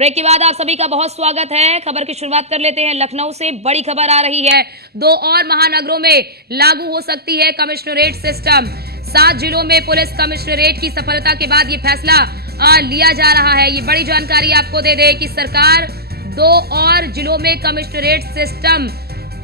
Break के बाद आप सभी का बहुत स्वागत है। खबर की शुरुआत कर लेते हैं लखनऊ से। बड़ी खबर आ रही है, 2 और महानगरों में लागू हो सकती है कमिश्नरेट सिस्टम। 7 जिलों में पुलिस कमिश्नरेट की सफलता के बाद ये फैसला लिया जा रहा है। ये बड़ी जानकारी आपको दे दे कि सरकार 2 और जिलों में कमिश्नरेट सिस्टम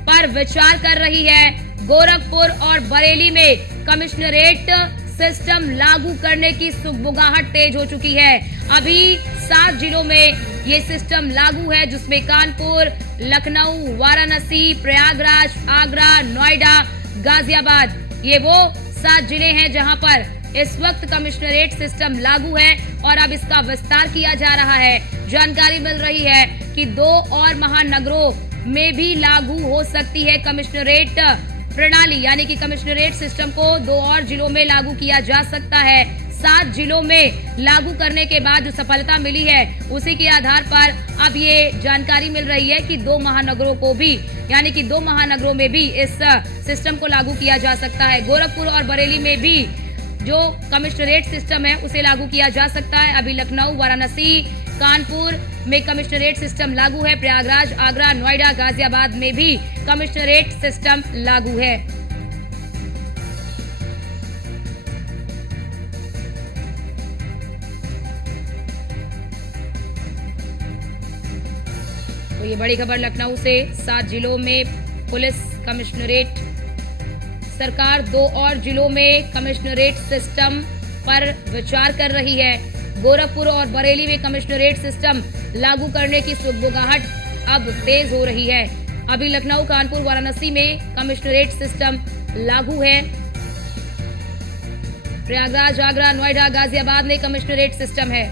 पर विचार कर रही है। गोरखपुर और बरेली में कमिश्नरेट सिस्टम लागू करने की सुगबुगाहट तेज हो चुकी है। अभी 7 जिलों में ये सिस्टम लागू है, जिसमें कानपुर, लखनऊ, वाराणसी, प्रयागराज, आगरा, नोएडा, गाजियाबाद, ये वो 7 जिले हैं जहां पर इस वक्त कमिश्नरेट सिस्टम लागू है और अब इसका विस्तार किया जा रहा है। जानकारी मिल रही है कि 2 और महानगरों में भी लागू हो सकती है कमिश्नरेट प्रणाली, यानी कि कमिश्नरेट सिस्टम को 2 और जिलों में लागू किया जा सकता है। 7 जिलों में लागू करने के बाद जो सफलता मिली है, उसी के आधार पर अब ये जानकारी मिल रही है कि 2 महानगरों को भी, यानी कि 2 महानगरों में भी इस सिस्टम को लागू किया जा सकता है। गोरखपुर और बरेली में भी जो कमिश्नरेट सिस्टम है उसे लागू किया जा सकता है। अभी लखनऊ, वाराणसी, कानपुर में कमिश्नरेट सिस्टम लागू है। प्रयागराज, आगरा, नोएडा, गाजियाबाद में भी कमिश्नरेट सिस्टम लागू है। तो ये बड़ी खबर लखनऊ से। 7 जिलों में पुलिस कमिश्नरेट, सरकार 2 और जिलों में कमिश्नरेट सिस्टम पर विचार कर रही है। गोरखपुर और बरेली में कमिश्नरेट सिस्टम लागू करने की सुगबुगाहट अब तेज हो रही है। अभी लखनऊ, कानपुर, वाराणसी में कमिश्नरेट सिस्टम लागू है। प्रयागराज, आगरा, नोएडा, गाजियाबाद में कमिश्नरेट सिस्टम है।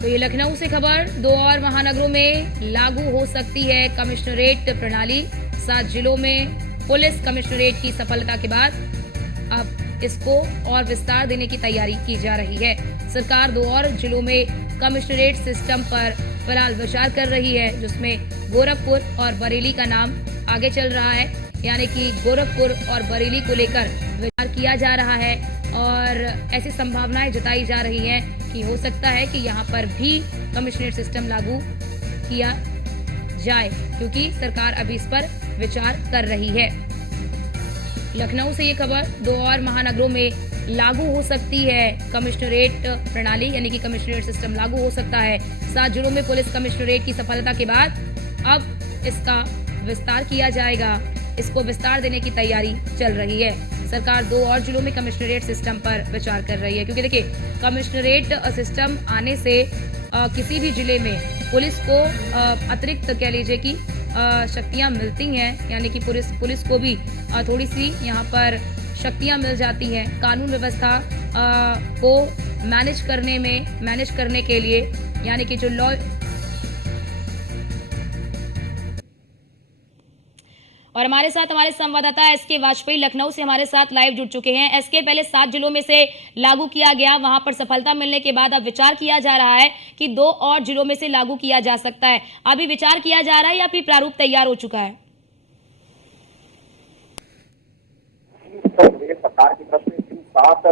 तो ये लखनऊ से खबर। 2 और महानगरों में लागू हो सकती है कमिश्नरेट प्रणाली। 7 जिलों में पुलिस कमिश्नरेट की सफलता के बाद अब इसको और विस्तार देने की तैयारी की जा रही है। सरकार 2 और जिलों में कमिश्नरेट सिस्टम पर फिलहाल विचार कर रही है, जिसमें गोरखपुर और बरेली का नाम आगे चल रहा है, यानी कि गोरखपुर और बरेली को लेकर विचार किया जा रहा है और ऐसी संभावनाएं जताई जा रही हैं कि हो सकता है कि यहाँ पर भी कमिश्नरेट सिस्टम लागू किया जाए, क्योंकि सरकार अभी इस पर विचार कर रही है। लखनऊ से ये खबर। 2 और महानगरों में लागू हो सकती है कमिश्नरेट प्रणाली, यानी कि कमिश्नरेट सिस्टम लागू हो सकता है। 7 जिलों में पुलिस कमिश्नरेट की सफलता के बाद अब इसका विस्तार किया जाएगा। इसको विस्तार देने की तैयारी चल रही है। सरकार 2 और जिलों में कमिश्नरेट सिस्टम पर विचार कर रही है, क्योंकि देखिए कमिश्नरेट सिस्टम आने से किसी भी जिले में पुलिस को अतिरिक्त कह लीजिए कि शक्तियां मिलती हैं, यानी कि पुलिस को भी थोड़ी सी यहाँ पर शक्तियां मिल जाती हैं कानून व्यवस्था को मैनेज करने के लिए, यानी कि जो लॉ। और हमारे साथ हमारे संवाददाता एसके वाजपेयी लखनऊ से हमारे साथ लाइव जुड़ चुके हैं। एसके, पहले 7 जिलों में से लागू किया गया, वहां पर सफलता मिलने के बाद अब विचार किया जा रहा है कि 2 और जिलों में से लागू किया जा सकता है। अभी विचार किया जा रहा है या फिर प्रारूप तैयार हो चुका है? सरकार की तरफ से 7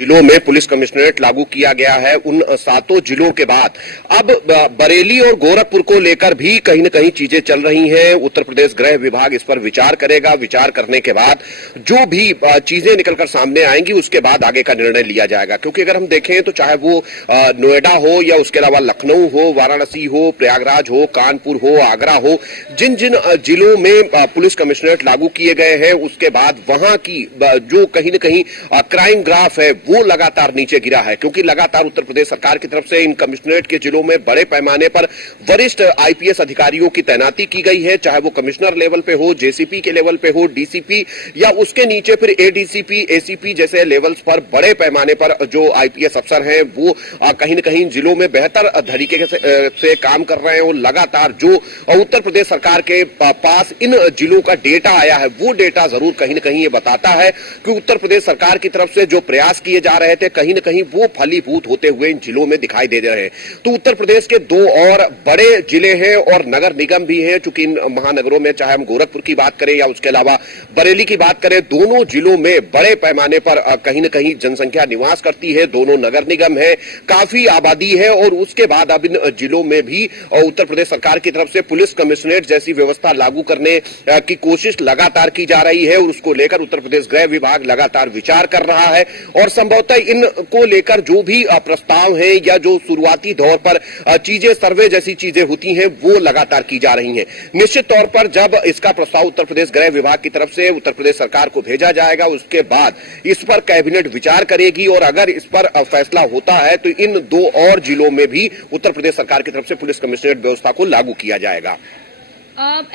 जिलों में पुलिस कमिश्नरेट लागू किया गया है। उन 7 जिलों के बाद अब बरेली और गोरखपुर को लेकर भी कहीं न कहीं चीजें चल रही हैं। उत्तर प्रदेश गृह विभाग इस पर विचार करेगा। विचार करने के बाद जो भी चीजें निकलकर सामने आएंगी, उसके बाद आगे का निर्णय लिया जाएगा। क्योंकि अगर हम देखें तो चाहे वो नोएडा हो या उसके अलावा लखनऊ हो, वाराणसी हो, प्रयागराज हो, कानपुर हो, आगरा हो, जिन जिन जिलों में पुलिस कमिश्नरेट लागू किए गए हैं, उसके बाद वहां की जो कहीं न कहीं क्राइम ग्राफ है वो लगातार नीचे गिरा है। क्योंकि लगातार उत्तर प्रदेश सरकार की तरफ से इन कमिश्नरेट के जिलों में बड़े पैमाने पर वरिष्ठ आईपीएस अधिकारियों की तैनाती की गई है, चाहे वो कमिश्नर लेवल पे हो, जेसीपी के लेवल पे हो, डीसीपी या उसके नीचे फिर एडीसीपी, एसीपी जैसे लेवल्स पर बड़े पैमाने पर जो आईपीएस अफसर हैं वो कहीं न कहीं जिलों में बेहतर तरीके से काम कर रहे हैं। और लगातार जो उत्तर प्रदेश सरकार के पास इन जिलों का डेटा आया है, वो डेटा जरूर कहीं न कहीं ये बताता है कि उत्तर प्रदेश सरकार सरकार की तरफ से जो प्रयास किए जा रहे थे कहीं न कहीं वो फलीभूत होते हुए इन जिलों में दिखाई दे रहे हैं। तो उत्तर प्रदेश के दो और बड़े जिले हैं और नगर निगम भी हैं, चूंकि इन महानगरों में चाहे हम गोरखपुर की बात करें या उसके अलावा बरेली की बात करें, दोनों जिलों में बड़े पैमाने पर कहीं न कहीं जनसंख्या निवास करती है। दोनों नगर निगम है, काफी आबादी है और उसके बाद अब इन जिलों में भी उत्तर प्रदेश सरकार की तरफ से पुलिस कमिश्नरेट जैसी व्यवस्था लागू करने की कोशिश लगातार की जा रही है और उसको लेकर उत्तर प्रदेश गृह विभाग लगातार विचार कर रहा है और संभवतः इनको लेकर जो भी प्रस्ताव है या जो शुरुआती दौर पर चीजें सर्वे जैसी चीजें होती हैं वो लगातार की जा रही हैं। निश्चित तौर पर जब इसका प्रस्ताव उत्तर प्रदेश गृह विभाग की तरफ से उत्तर प्रदेश सरकार को भेजा जाएगा उसके बाद इस पर कैबिनेट विचार करेगी और अगर इस पर फैसला होता है तो इन दो और जिलों में भी उत्तर प्रदेश सरकार की तरफ से पुलिस कमिश्नरेट व्यवस्था को लागू किया जाएगा।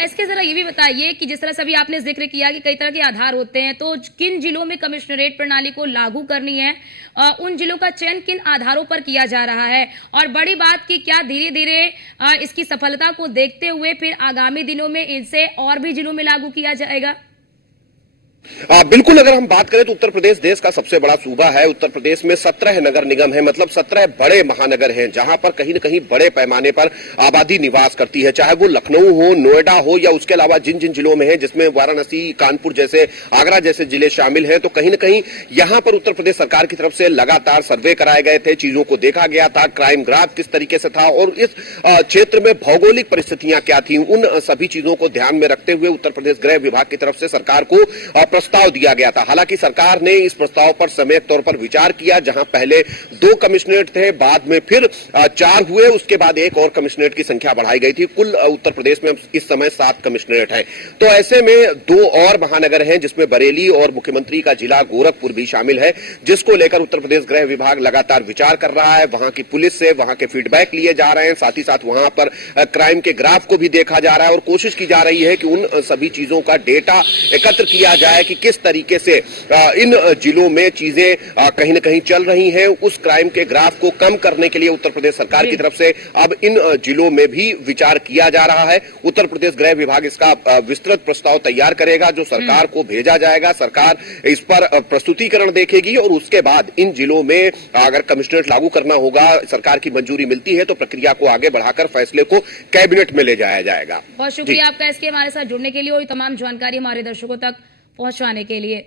एसके जरा ये भी बताइए कि जिस तरह से अभी आपने जिक्र किया कि कई तरह के आधार होते हैं, तो किन जिलों में कमिश्नरेट प्रणाली को लागू करनी है, उन जिलों का चयन किन आधारों पर किया जा रहा है, और बड़ी बात कि क्या धीरे धीरे इसकी सफलता को देखते हुए फिर आगामी दिनों में इसे और भी जिलों में लागू किया जाएगा? बिल्कुल, अगर हम बात करें तो उत्तर प्रदेश देश का सबसे बड़ा सूबा है। उत्तर प्रदेश में 17 नगर निगम है, मतलब 17 बड़े महानगर हैं जहां पर कहीं न कहीं बड़े पैमाने पर आबादी निवास करती है, चाहे वो लखनऊ हो, नोएडा हो या उसके अलावा जिन जिन जिलों में है जिसमें वाराणसी, कानपुर जैसे, आगरा जैसे जिले शामिल हैं। तो कहीं न कहीं यहां पर उत्तर प्रदेश सरकार की तरफ से लगातार सर्वे कराए गए थे, चीजों को देखा गया था, क्राइम ग्राफ किस तरीके से था और इस क्षेत्र में भौगोलिक परिस्थितियां क्या थी, उन सभी चीजों को ध्यान में रखते हुए उत्तर प्रदेश गृह विभाग की तरफ से सरकार को प्रस्ताव दिया गया था। हालांकि सरकार ने इस प्रस्ताव पर सम्यक तौर पर विचार किया, जहां पहले 2 कमिश्नरेट थे, बाद में फिर 4 हुए, उसके बाद एक और कमिश्नरेट की संख्या बढ़ाई गई थी। कुल उत्तर प्रदेश में इस समय 7 कमिश्नरेट हैं। तो ऐसे में 2 और महानगर हैं जिसमें बरेली और मुख्यमंत्री का जिला गोरखपुर भी शामिल है, जिसको लेकर उत्तर प्रदेश गृह विभाग लगातार विचार कर रहा है। वहां की पुलिस से वहां के फीडबैक लिए जा रहे हैं, साथ ही साथ वहां पर क्राइम के ग्राफ को भी देखा जा रहा है और कोशिश की जा रही है कि उन सभी चीजों का डेटा एकत्र किया जाए कि किस तरीके से इन जिलों में चीजें कहीं न कहीं चल रही हैं। उस क्राइम के ग्राफ को कम करने के लिए उत्तर प्रदेश सरकार की तरफ से अब इन जिलों में भी विचार किया जा रहा है। उत्तर प्रदेश गृह विभाग इसका विस्तृत प्रस्ताव तैयार करेगा जो सरकार को भेजा जाएगा। सरकार इस पर प्रस्तुतिकरण देखेगी और उसके बाद इन जिलों में अगर कमिश्नरेट लागू करना होगा, सरकार की मंजूरी मिलती है तो प्रक्रिया को आगे बढ़ाकर फैसले को कैबिनेट में ले जाया जाएगा। बहुत शुक्रिया आपका इसके हमारे साथ जुड़ने के लिए और तमाम जानकारी हमारे दर्शकों तक पहुंचाने के लिए।